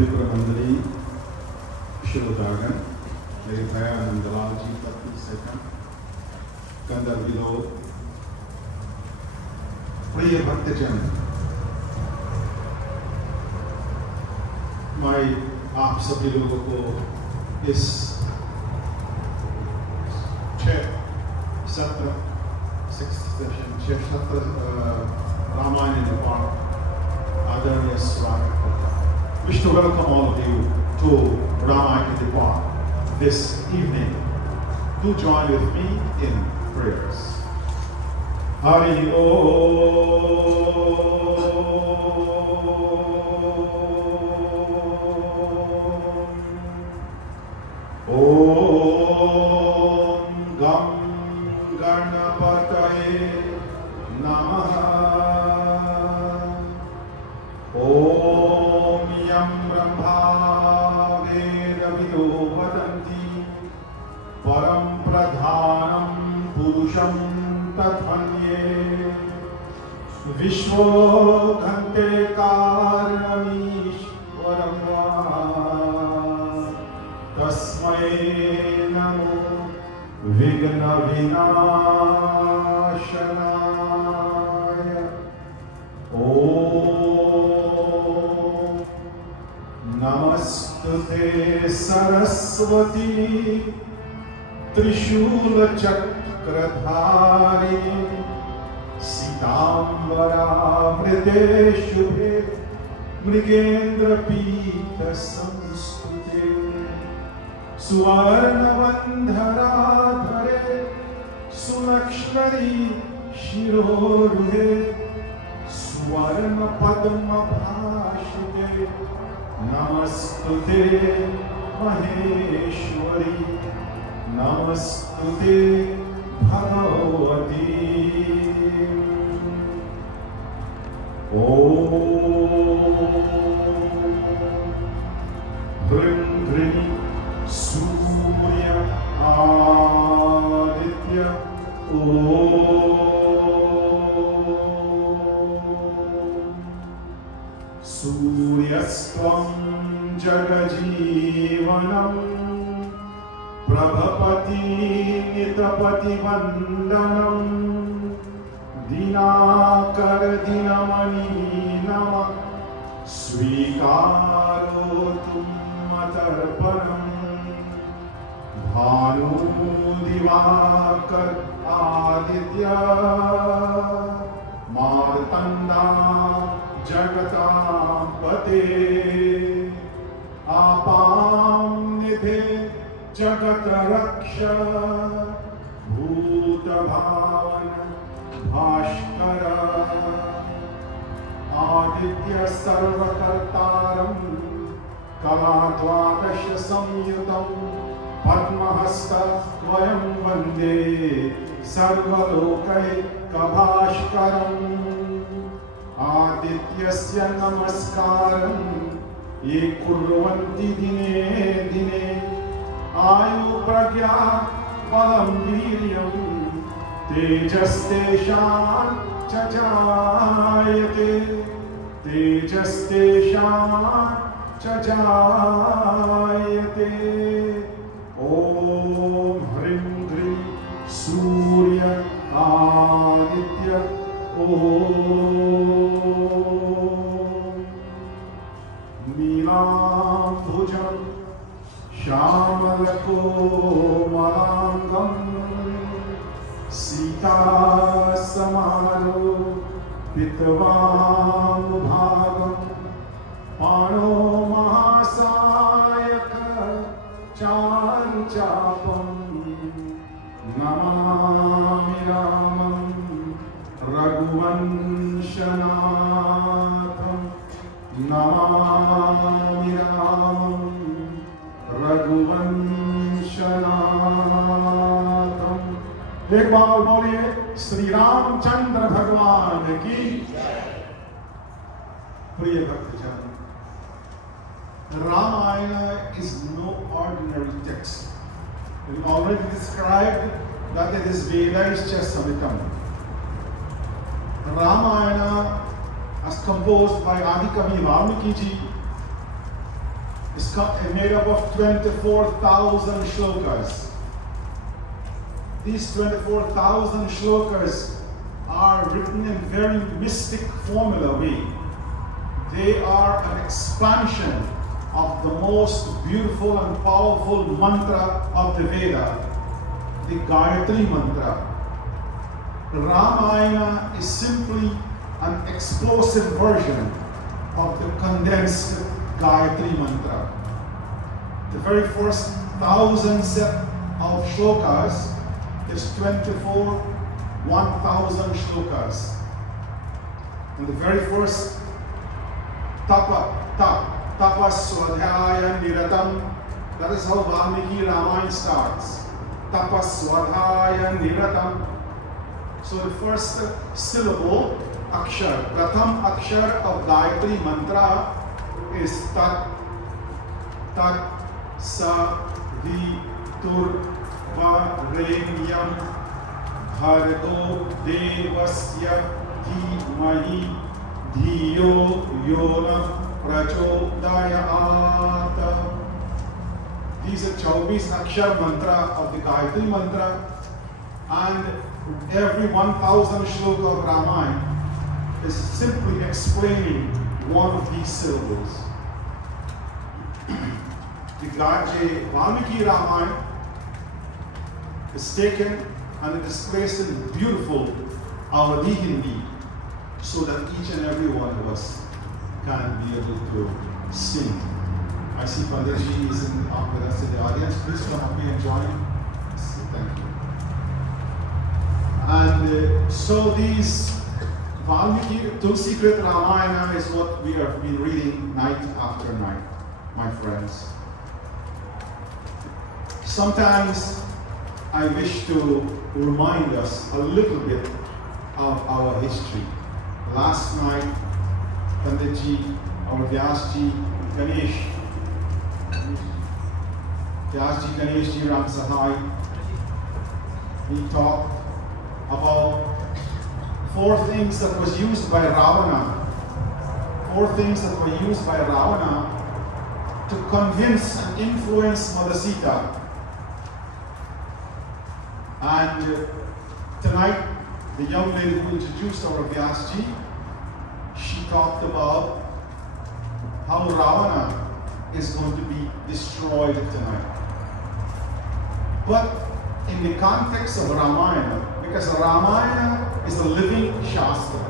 पवित्र मंदिरी शिरोधागन मेरे दयानंद लाल जी का 30 सेकंड कंदर विलो प्रिय भक्तजन, मैं आप सभी लोगों को इस 6 सत्र रामायण पाठ आदरणीय स्वागत करता हूं. Wish to welcome all of you to Ramayan Part this evening. Do join with me in prayers. Hari Om Gam Ganapataye Namaha. Om Yam Brahma Vedavido Vadanti Param Pradhanam Purusham Tathanye Vishwa Ghante Karanamishwaram Tasmai Namo Vigna Vinashanaya. Om Namastute Saraswati Trishula Chakradhari Sitambara Vrite Shubhe Mrigendra Pita Samskute Suvarna Vandhara Dhare Sunakshari Shirorhe Suvarna Padma Bhashite Namastute Maheshwari Namastute Bhagavati. Om Hrim Hrim Surya Aditya Suryastvam Jagajeevanam Prabhapati Nitapati Vandanam Dinakar Dinamani Nama Swikarotum Matarpanam Bhanu Divakar Aditya Martanda Jagatam Apam Nidhe Jagat Raksha Bhuta Bhavana Bhashkara Aditya Sarvakartaram Kaladvadasha Samyutam Padmahasta Tvayam Vande Sarvalokai Kabhashkaram. Adityasya namaskaram ye kurvanti dine dine ayu pragya balam viryam tejasteshan chajayate tejasteshan chajayate. Om Hrim Hrim Surya Aditya Om Neelambhujam Shamalakomalangam Sita Samaro Pitavamubhagam Pano Mahasayaka Chanchapam Namami Ramam Raghuvanshanatham Namami Ramam Raghuvanshanatham. एक बार बोलिए श्री रामचंद्र भगवान की. प्रिय भक्तजन, Ramayana is no ordinary text. We already described that it is Day6 Samitam. Ramayana, as composed by Adi Kavi Valmiki ji, is made up of 24,000 shlokas. These 24,000 shlokas are written in very mystic formula way. They are an expansion of the most beautiful and powerful mantra of the Veda, the Gayatri mantra. Ramayana is simply an explosive version of the condensed Gayatri mantra. The very first 1,000 set of shlokas is 1,000 shlokas. And the very first tapaswadhyaya niratam, that is how Valmiki Ramayana starts. Tapaswadhyaya niratam. So the first syllable, akshar, pratham akshar of Gayatri mantra is tat, sa, vi, tur, va, renyam, bhargo, devasya, dhimahi, dhiyo, yona, prachodayat. These are 24 akshar mantra of the Gayatri mantra, and every 1,000 shloka of Ramayana is simply explaining one of these syllables. The Valmiki Ramayana is taken and it is placed in beautiful Awadhi Hindi so that each and every one of us can be able to sing. I see Mandir is up with us in the audience. Please come up here and join. Thank you. And so these Valmiki Tulsikrit Ramayana is what we have been reading night after night, my friends. Sometimes I wish to remind us a little bit of our history. Last night, Panditji, our Vyasji, Ganeshji Ram Sahai, he talked about 4 things that was used by Ravana. 4 things that were used by Ravana to convince and influence Mother Sita. And tonight, the young lady who introduced our Vyasji, she talked about how Ravana is going to be destroyed tonight. But in the context of Ramayana, because Ramayana is a living Shastra.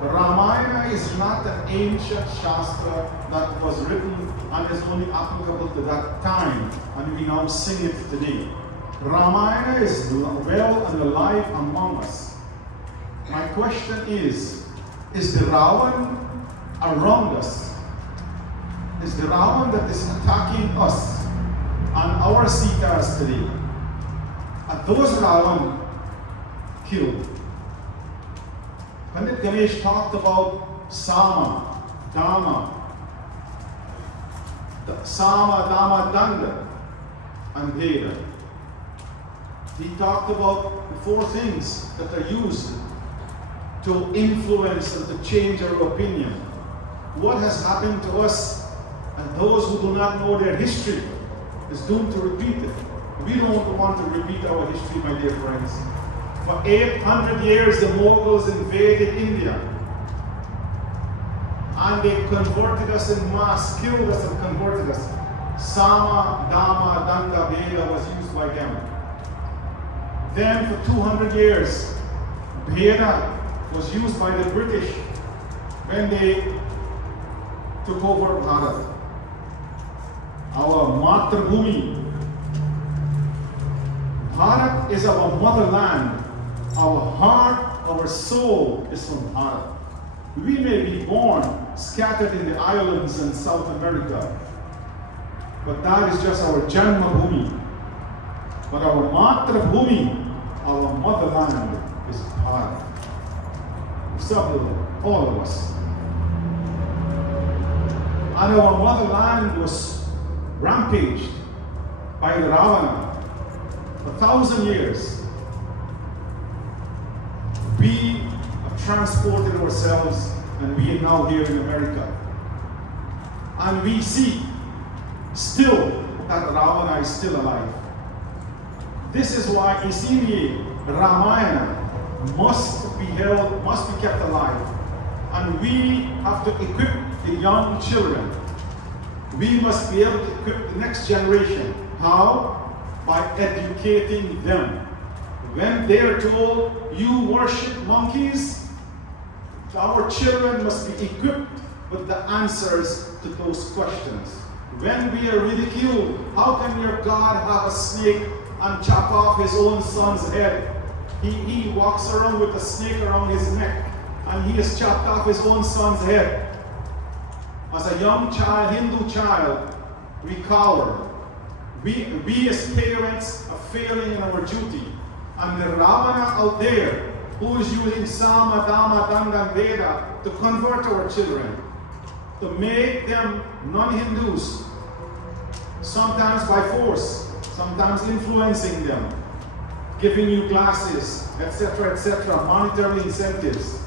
Ramayana is not an ancient Shastra that was written and is only applicable to that time, and we now sing it today. Ramayana is well and alive among us. My question is the Ravan around us? Is the Ravan that is attacking us and our Sitas today? Are those Ravan killed? Pandit Ganesh talked about Sama, Dama, Danda, and Veda. He talked about the 4 things that are used to influence and to change our opinion. What has happened to us, and those who do not know their history is doomed to repeat it. We don't want to repeat our history, my dear friends. For 800 years, the Mughals invaded India. And they converted us in mass, killed us and converted us. Sama, Dama, Danda, Veda was used by them. Then for 200 years, Veda was used by the British when they took over Bharat. Our Matrabhumi. Bharat is our motherland. Our heart, our soul is from Bharat. We may be born scattered in the islands in South America, but that is just our Janma Bhumi. But our Matrabhumi, our motherland, is Bharat. All of us. And our motherland was rampaged by the Ravana for 1,000 years. We have transported ourselves, and we are now here in America. And we see still that Ravana is still alive. This is why इसीलिए Ramayana must be kept alive. And we have to equip the young children. We must be able to equip the next generation. How? By educating them. When they are told, you worship monkeys, our children must be equipped with the answers to those questions. When we are ridiculed, how can your God have a snake and chop off his own son's head? He walks around with a snake around his neck, and he has chopped off his own son's head. As a young child, Hindu child, we cower. We as parents are failing in our duty. And the Ravana out there, who is using Sama, Dhamma, Danda, and Veda to convert our children, to make them non-Hindus, sometimes by force, sometimes influencing them, giving you classes, etc., monetary incentives.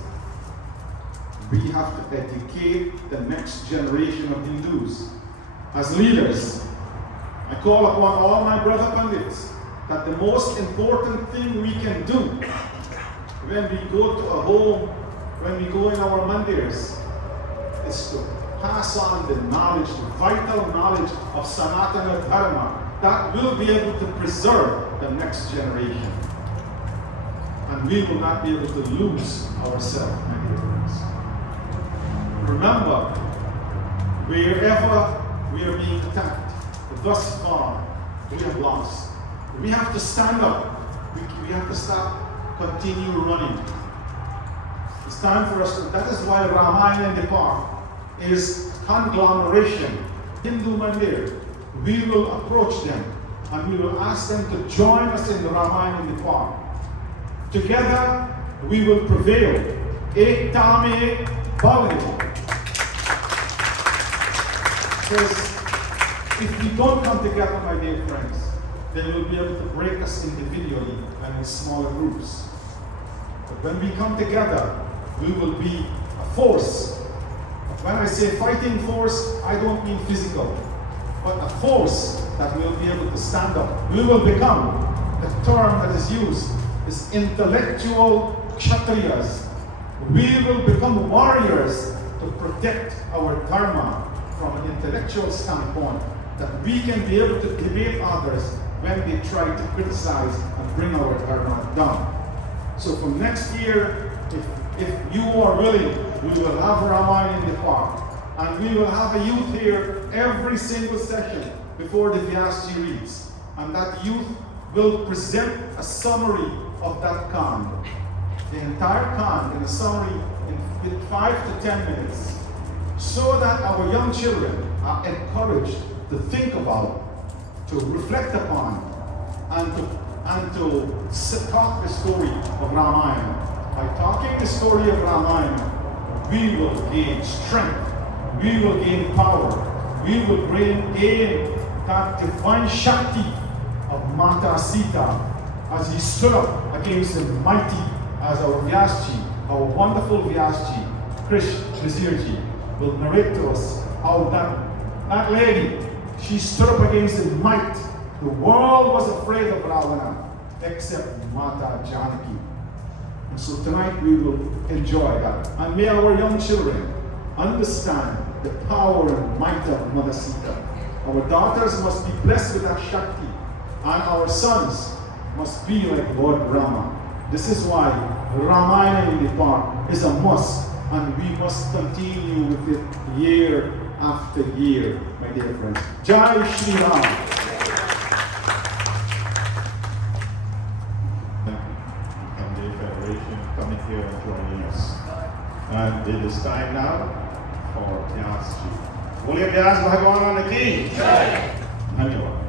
We have to educate the next generation of Hindus. As leaders, I call upon all my brother Pandits that the most important thing we can do when we go to a home, when we go in our Mandirs, is to pass on the knowledge, the vital knowledge of Sanatana Dharma that will be able to preserve the next generation. And we will not be able to lose ourselves, my dear friends. Remember, wherever we are being attacked, thus far, we have lost. We have to stand up. We have to stop, continue running. It's time for us to, that is why Ramayan in the park is conglomeration. Hindu Mandir. We will approach them and we will ask them to join us in the Ramayan in the park. Together, we will prevail. Ekta mein bal. Because if we don't come together, my dear friends, they will be able to break us individually and in smaller groups. But when we come together, we will be a force. When I say fighting force, I don't mean physical, but a force that will be able to stand up. We will become, the term that is used is intellectual kshatriyas. We will become warriors to protect our dharma from an intellectual standpoint, that we can be able to debate others when they try to criticize and bring our dharma down. So from next year, if you are willing, we will have Ramayan in the park. And we will have a youth here every single session before the Vyasji reads. And that youth will present a summary of that Kand. The entire Kand in a summary in 5 to 10 minutes. So that our young children are encouraged to think about, to reflect upon, and to talk the story of Ramayana. By talking the story of Ramayana, we will gain strength, we will gain power, we will gain that divine Shakti of Mata Sita as he stood up against the mighty, as our Vyasji, our wonderful Vyasji, Krish Nazirji, will narrate to us how that lady, she stood up against the might. The world was afraid of Ravana, except Mata Janaki. And so tonight we will enjoy that. And may our young children understand the power and might of Mother Sita. Our daughters must be blessed with that Shakti. And our sons must be like Lord Rama. This is why Ramayana in the park is a must. And we must continue with it year after year, my dear friends. Jai Shri Ram. Mandir Federation coming here and joining us. And it is time now for Vyasji. Boliye Vyas Bhagwan ki Jai. Dhanyawad.